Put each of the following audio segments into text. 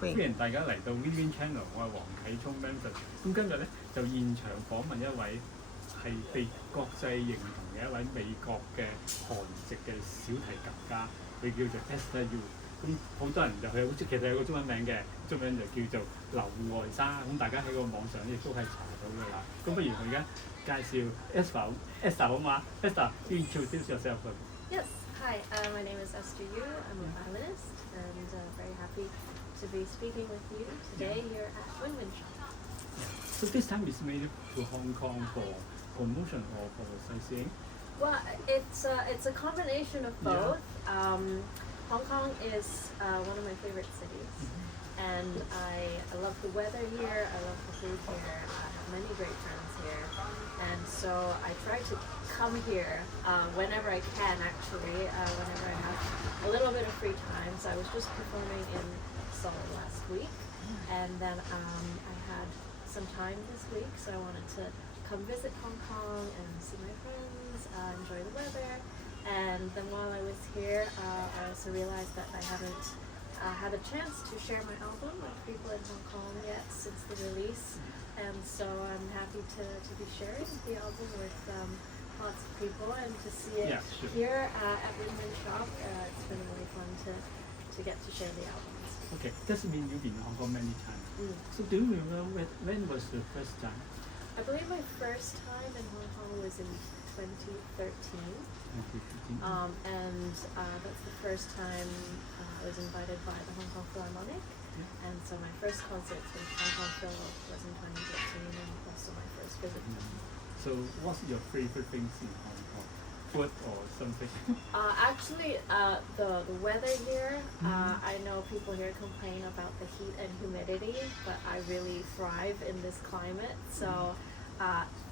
歡迎大家嚟到 WeWin Channel， 我係黃啟聰 Manfred。咁今日咧就現場訪問一位係被國際認同嘅一位美國嘅韓籍嘅小提琴家，佢叫做 Esther Yoo。咁好多人就係好似其實有個中文名嘅，中文就叫做劉愛莎。咁大家喺個網上亦都係查到㗎啦。咁不如我而家介紹 Esther 好嘛 ？Esther, you introduce yourself. Yes. Hi. My name is Esther Yoo. I'm a violinist and very happy to be speaking with you today here at WinWin Shop. So this time is made to Hong Kong for promotion or for sightseeing? Well, it's a combination of both. Hong Kong is one of my favorite cities, and I love the weather here. I love the food here. I have many great friends here, and so I try to come here whenever I can. Actually, whenever I have a little bit of free time. So I was just performing in Seoul last week, and then I had some time this week, so I wanted to come visit Hong Kong and see my friends, enjoy the weather. And then while I was here, I also realized that I haven't had a chance to share my album with people in Hong Kong yet since the release. And so I'm happy to be sharing the album with lots of people and to see it here at WinWin Shop. It's been really fun to get to share the albums. Okay, doesn't mean you've been in Hong Kong many times. So do you remember when was the first time? I believe my first time in Hong Kong was in 2013. And that's the first time I was invited by the Hong Kong Philharmonic. And so my first concert in Hong Kong Phil was in 2013 and also my first visit. So what's your favorite things in Hong Kong? Food or something? Actually, the weather here, I know people here complain about the heat and humidity, but I really thrive in this climate. So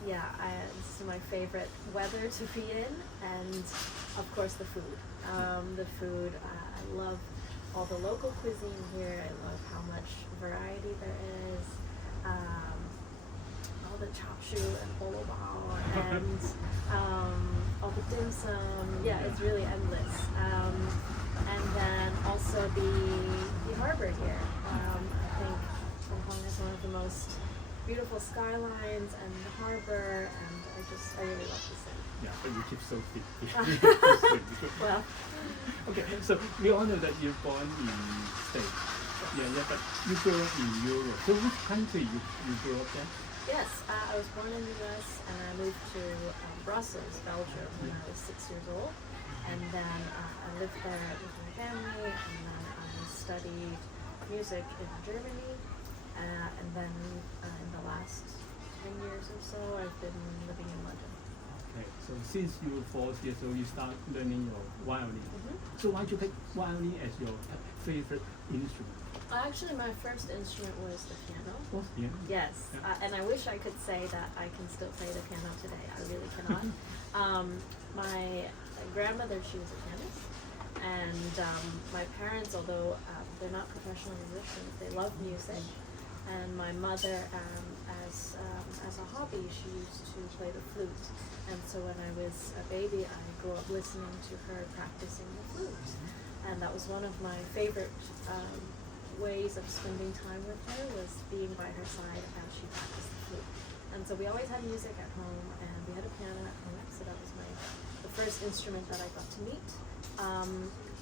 this is my favorite weather to be in, and of course the food. I love all the local cuisine here. I love how much variety there is. All the chop shoe and bolo bao and all the dim sum. Yeah, it's really endless. And then also the harbor here. I think Hong Kong is one of the most beautiful skylines and the harbor, and I really love the city. Yeah, but you keep so fit. Well. Okay, so we all know that you're born in States. But you grew up in Europe. So which country you grew up in? Yes, I was born in the U.S. and I moved to Brussels, Belgium, when I was 6 years old. And then I lived there with my family, and then I studied music in Germany. And then in the last 10 years or so, I've been living in London. Okay, so since you were 4 years old, you start learning your violin. So why did you pick violin as your favorite instrument? Actually, my first instrument was the piano. Oh, piano? Yes, and I wish I could say that I can still play the piano today. I really cannot. My grandmother, she was a pianist, and my parents, although they're not professional musicians, they love music. And my mother, as a hobby, she used to play the flute. And so when I was a baby, I grew up listening to her practicing the flute. And that was one of my favorite ways of spending time with her, was being by her side as she practiced the flute. And so we always had music at home, and we had a piano at home. So that was the first instrument that I got to meet.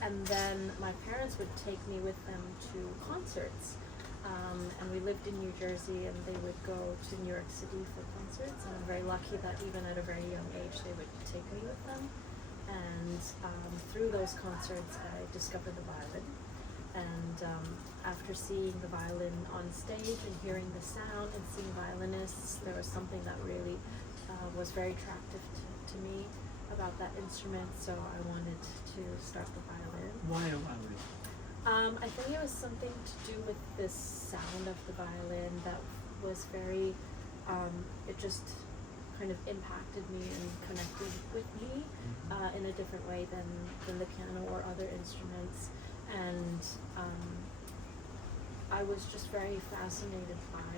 And then my parents would take me with them to concerts. And we lived in New Jersey, and they would go to New York City for concerts, and I'm very lucky that even at a very young age they would take me with them. And through those concerts I discovered the violin, and after seeing the violin on stage and hearing the sound and seeing violinists, there was something that really was very attractive to me about that instrument, so I wanted to start the violin. Why a violin? I think it was something to do with this sound of the violin that was very, it just kind of impacted me and connected with me in a different way than the piano or other instruments. And I was just very fascinated by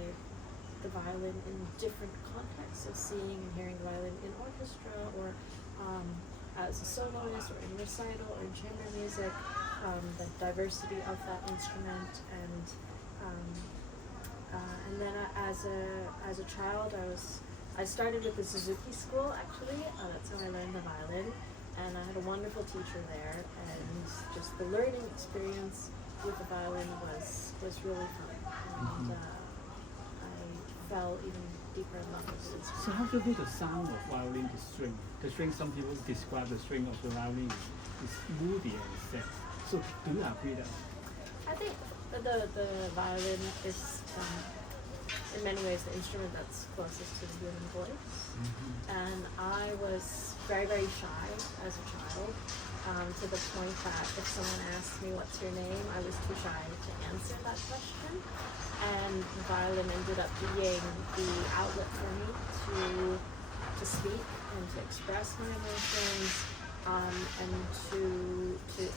the violin in different contexts, so seeing and hearing the violin in orchestra or as a soloist or in recital or in chamber music, the diversity of that instrument, and and then as a child, I started with the Suzuki School actually. That's how I learned the violin, and I had a wonderful teacher there, and just the learning experience with the violin was really fun, and I fell even deeper in love with it. So how do you feel the sound of violin, the string? The string, some people describe the string of the violin is moody and sad. So do you agree that? I think the violin is in many ways the instrument that's closest to the human voice. And I was very, very shy as a child, to the point that if someone asked me what's your name, I was too shy to answer that question. And the violin ended up being the outlet for me to speak and to express my emotions, and to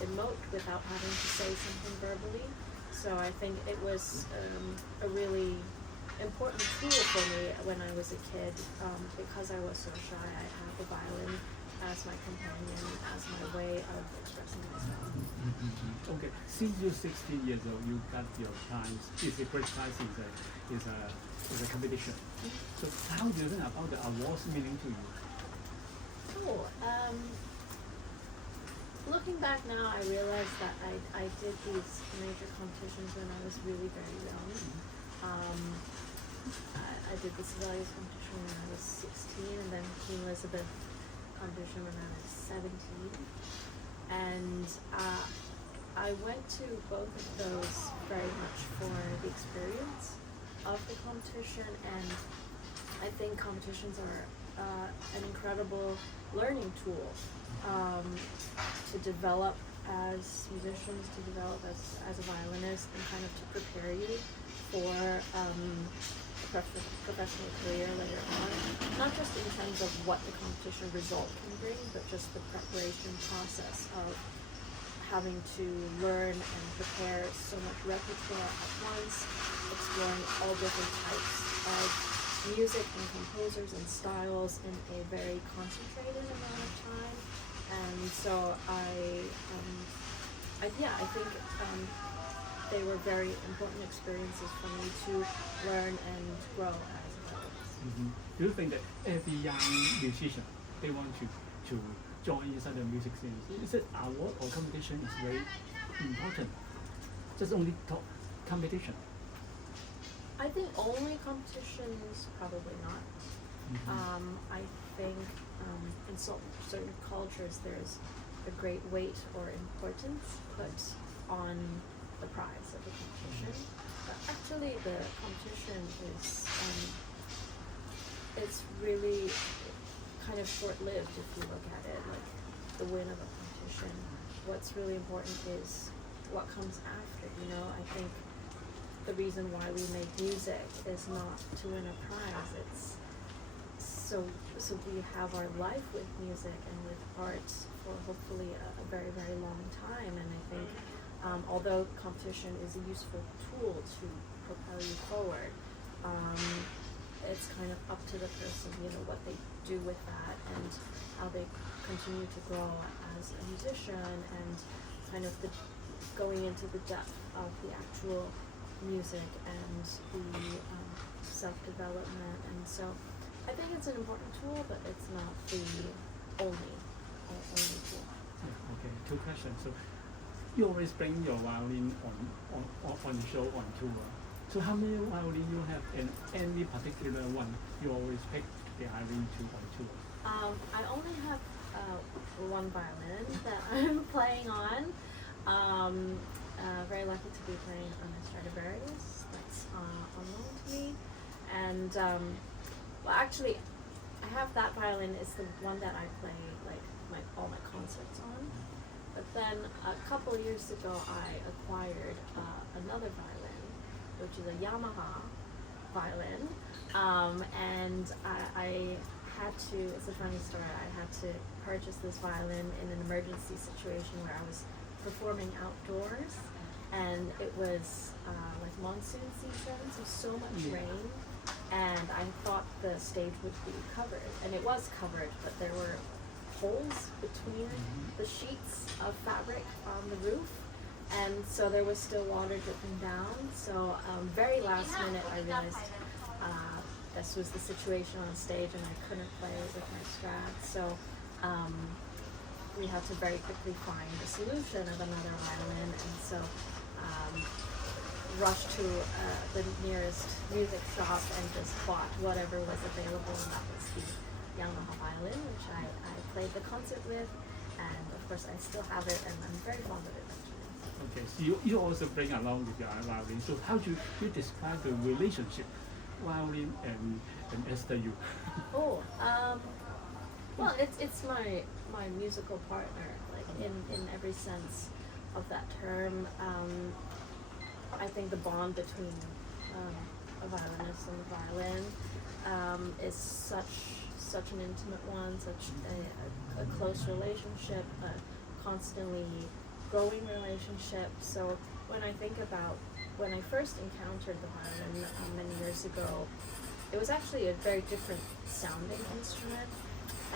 emote without having to say something verbally. So I think it was a really important tool for me when I was a kid, because I was so shy. I had the violin as my companion, as my way of expressing myself. Okay, since you're 16 years old, you got your prize. It's a great prize. Is a competition. So how do you think about the awards meaning to you? Looking back now, I realized that I did these major competitions when I was really very young. I did the Sibelius competition when I was 16, and then Queen Elizabeth competition when I was 17. And I went to both of those very much for the experience of the competition, and I think competitions are an incredible learning tool to develop as musicians, to develop as a violinist, and kind of to prepare you for professional career later on. Not just in terms of what the competition result can bring, but just the preparation process of having to learn and prepare so much repertoire at once, exploring all different types of music and composers and styles in a very concentrated amount of time. And so I think they were very important experiences for me to learn and grow as a violinist. Do you think that every young musician, they want to join inside the music scene? Is it award or competition is very important? Just only competition? I think only competitions, probably not. I think in certain cultures there's a great weight or importance put on the prize of the competition. But actually the competition is, it's really kind of short-lived if you look at it, like the win of a competition. What's really important is what comes after, you know? I think the reason why we make music is not to win a prize, it's so we have our life with music and with art for hopefully a very, very long time. And I think although competition is a useful tool to propel you forward, it's kind of up to the person, you know, what they do with that and how they continue to grow as a musician, and kind of going into the depth of the actual music and the self-development. And so I think it's an important tool, but it's not the only tool. Okay, two questions. So you always bring your violin on show, on tour. So how many violin you have, and any particular one you always pick the violin on tour? I only have one violin that I'm playing on. Very lucky to be playing on a Stradivarius that's on loan to me. And well, actually, I have that violin. It's the one that I play like all my concerts on. But then a couple of years ago, I acquired another violin, which is a Yamaha violin, and I had to. It's a funny story. I had to purchase this violin in an emergency situation where I was performing outdoors, and it was like monsoon season, so much rain, and I thought the stage would be covered, and it was covered, but there were holes between the sheets of fabric on the roof, And so there was still water dripping down. So very last minute, I realized this was the situation on stage, and I couldn't play with my Strat. So we had to very quickly find a solution of another violin, and so rushed to the nearest music shop and just bought whatever was available, and that was the Yamaha violin, which I played the concert with, and of course I still have it, and I'm very fond of it actually. Okay, so you also bring along with your violin. So how do you describe the relationship, violin and EstherYoo? Oh, well, it's my musical partner, like in every sense of that term. I think the bond between a violinist and the violin is such an intimate one, such a close relationship, a constantly growing relationship. So when I think about when I first encountered the violin many years ago, it was actually a very different sounding instrument.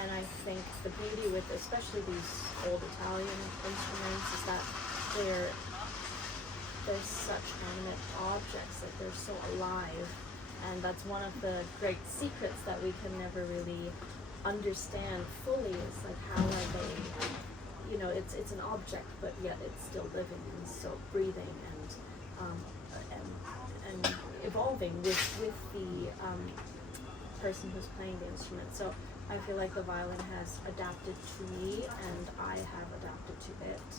And I think the beauty with especially these old Italian instruments is that they're such animate objects, that they're so alive. And that's one of the great secrets that we can never really understand fully, is like how are they, you know, it's an object, but yet it's still living and so breathing and evolving with the person who's playing the instrument. So I feel like the violin has adapted to me, and I have adapted to it,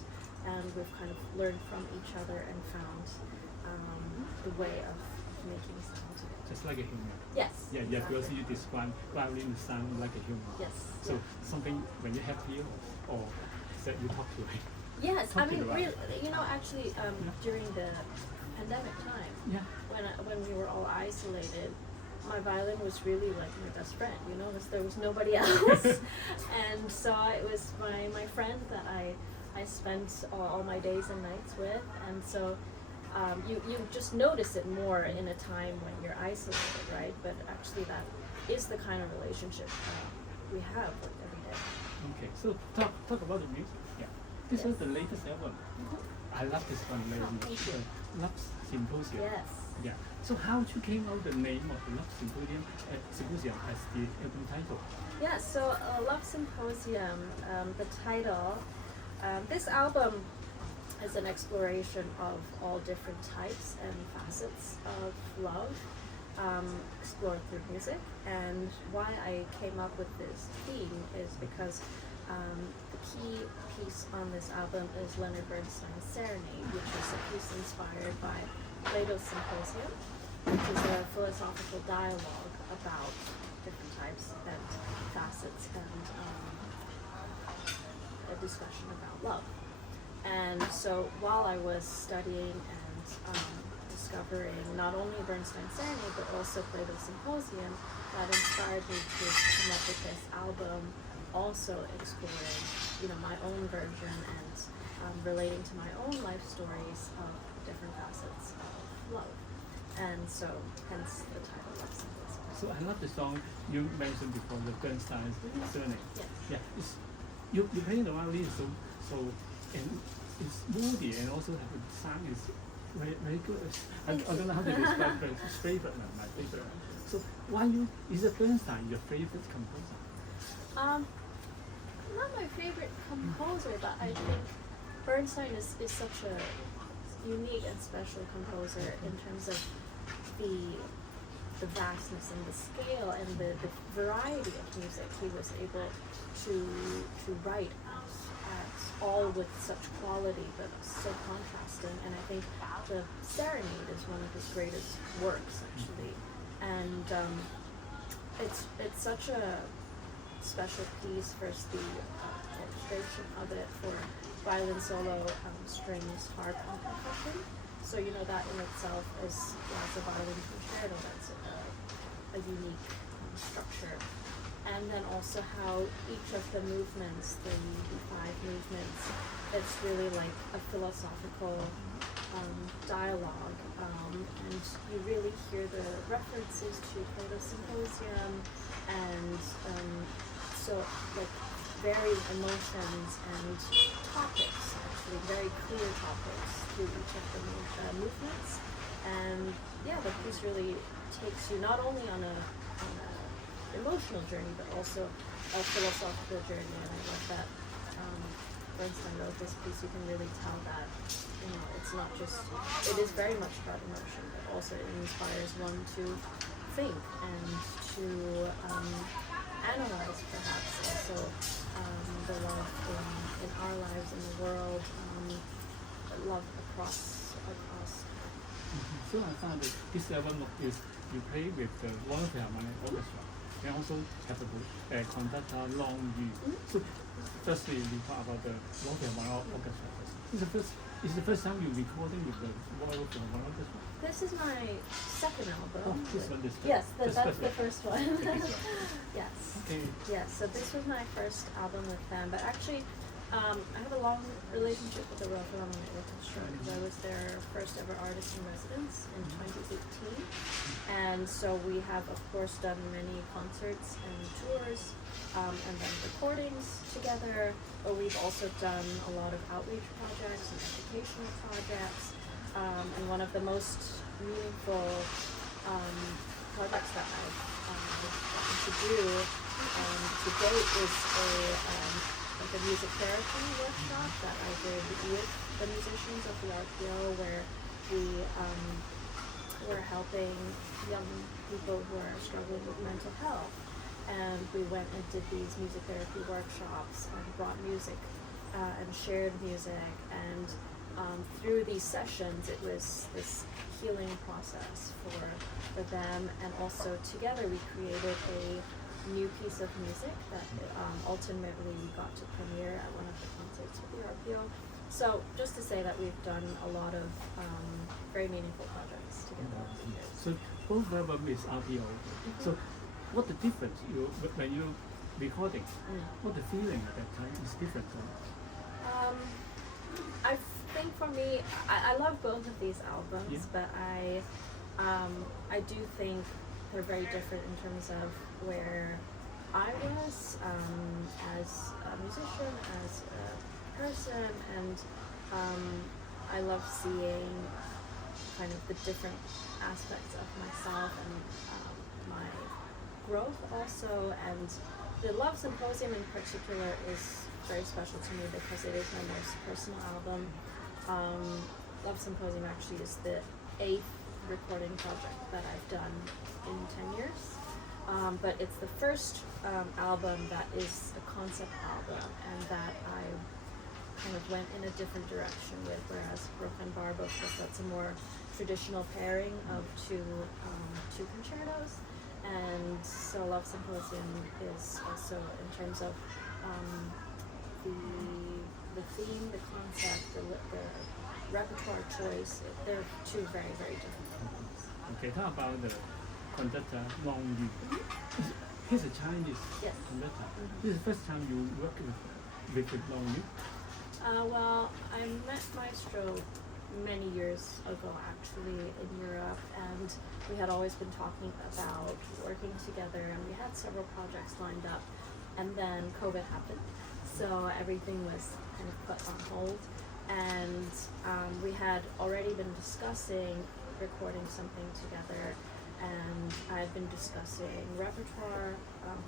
and we've kind of learned from each other and found the way of making sound to it. Just like a human. Yes. Yeah, exactly. because you describe violin sound like a human. Yes. So something when you're happy or that you talk to it. Yes, I mean, really, you know, actually, during the pandemic time, Yeah. when we were all isolated, my violin was really like my best friend, you know, there was nobody else. And so it was my friend that I spent all my days and nights with. And so you just notice it more in a time when you're isolated, right? But actually that is the kind of relationship we have like every day. Okay, so talk about the music. Yeah. This was the latest album. I love this one, Love Symposium. Yes. Yeah. So how you came out the name of Love Symposium as the album title? Yeah, so Love Symposium, the title, this album is an exploration of all different types and facets of love, explored through music. And why I came up with this theme is because the key piece on this album is Leonard Bernstein's Serenade, which is a piece inspired by Plato's Symposium, which is a philosophical dialogue about different types and facets and a discussion about love. And so while I was studying and discovering not only Bernstein's Serenade but also Plato's Symposium, that inspired me to come up with this album, also exploring, you know, my own version and relating to my own life stories of different facets of love. And so hence the title Love Symposium. So I love the song you mentioned before, the Bernstein's Serenade. Yes. Yeah. You playing the violin so and it's moody and also have the sound is very good. I don't know how to describe it. It's favorite, my favorite. So is it Bernstein your favorite composer? Not my favorite composer, but I think Bernstein is such a unique and special composer in terms of the vastness and the scale and the variety of music he was able to write at all with such quality but so contrasting. And I think the Serenade is one of his greatest works actually, and it's such a special piece. First, the orchestration of it for violin solo, strings, harp, and percussion. So you know that in itself is, as a violin concerto, that's a unique structure. And then also how each of the movements, the 5 movements, it's really like a philosophical dialogue, and you really hear the references to Plato's Symposium, and so like varied emotions and topics carefully, very clear topics through each of the movements. And yeah, the piece really takes you not only on a emotional journey, but also a philosophical journey. And I love that Bernstein wrote this piece. You can really tell that, you know, it's not just, it is very much about emotion, but also it inspires one to think and to analyze perhaps also the love in our lives, in the world, love across. So I found that this album is you play with the Wong Philharmonic Orchestra and also have a conductor Long Yu. So firstly, we talk about the Wong Philharmonic Orchestra. Is the first time you're recording with the Wong Philharmonic Orchestra? This is my second album. Oh, this one. Yes, that's the first one. Yes. Okay. Yes, so this was my first album with them, but actually I have a long relationship with the Royal Philharmonic Orchestra because I was their first ever artist in residence in 2018. And so we have, of course, done many concerts and tours and then recordings together, but we've also done a lot of outreach projects and educational projects. And one of the most meaningful projects that I've gotten to do to date is a music therapy workshop that I did with the musicians of the RPO, where we were helping young people who are struggling with mental health. And we went and did these music therapy workshops and brought music and shared music. And through these sessions, it was this healing process for them. And also together we created a new piece of music that ultimately we got to premiere at one of the concerts with the RPO. So just to say that we've done a lot of very meaningful projects together over the years. So both album is RPO. So what the difference when you recording? What the feeling at that time is different? I think for me, I love both of these albums, but I do think they're very different in terms of where I was as a musician, as a person, and I love seeing kind of the different aspects of myself and my growth also. And the Love Symposium in particular is very special to me because it is my most personal album. Love Symposium actually is the 8th recording project that I've done in 10 years. But it's the first album that is a concept album and that I kind of went in a different direction with, whereas Broken Bar, because that's a more traditional pairing of two concertos. And so Love Symposium is also, in terms of the theme, the concept, the repertoire choice, they're two very, very different albums. Okay, how about the conductor Long Yu? He's a Chinese conductor. This is the first time you work with Long Yu? Well, I met Maestro many years ago actually in Europe, and we had always been talking about working together, and we had several projects lined up, and then COVID happened, so everything was kind of put on hold, and we had already been discussing recording something together, and I've been discussing repertoire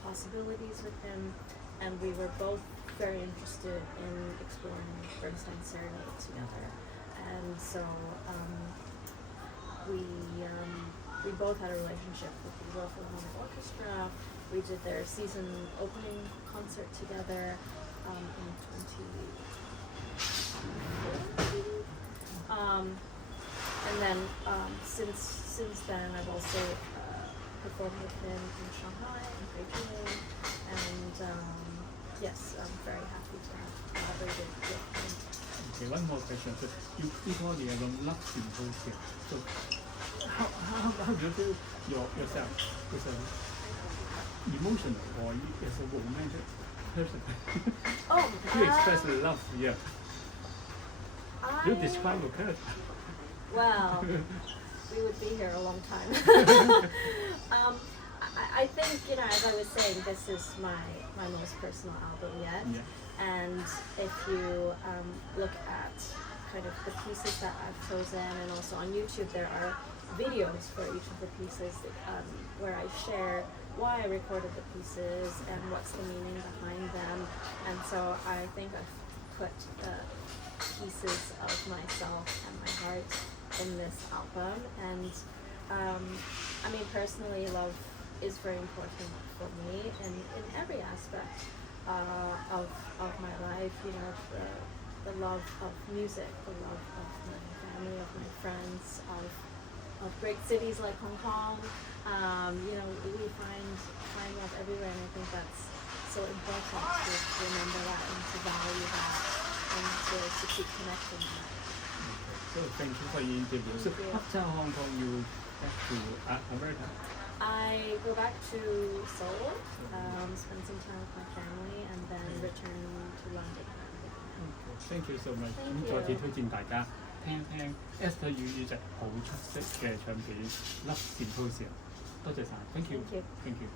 possibilities with him, and we were both very interested in exploring Bernstein Serenade together. And so we both had a relationship with the Royal Philharmonic Orchestra. We did their season opening concert together in 2014. And then since then, I've also performed with him in Shanghai and Beijing. And yes, I'm very happy to have collaborated with him. Okay, one more question. So you call the album Love Symposium. So how do you feel yourself? As an emotional or as a romantic person? You express love, yeah. You describe your character. Well, we would be here a long time. I think, as I was saying, this is my most personal album yet. Yeah. And if you look at kind of the pieces that I've chosen, and also on YouTube there are videos for each of the pieces where I share why I recorded the pieces and what's the meaning behind them. And so I think I've put pieces of myself and my heart in this album. And I mean, personally, love is very important for me in every aspect of my life. You know, the love of music, the love of my family, of my friends, of great cities like Hong Kong. You know, we find love everywhere, and I think that's so important to remember that and to value that and to keep connecting that. So thank you for your interview. So after Hong Kong, you back to America? I go back to Seoul, spend some time with my family, and then return to London. Thank you so much. Thank you. 再次推薦大家聽聽 Esther Yoo 呢隻好出色嘅唱片《Love Symposium》。多謝晒 ，Thank you，Thank you。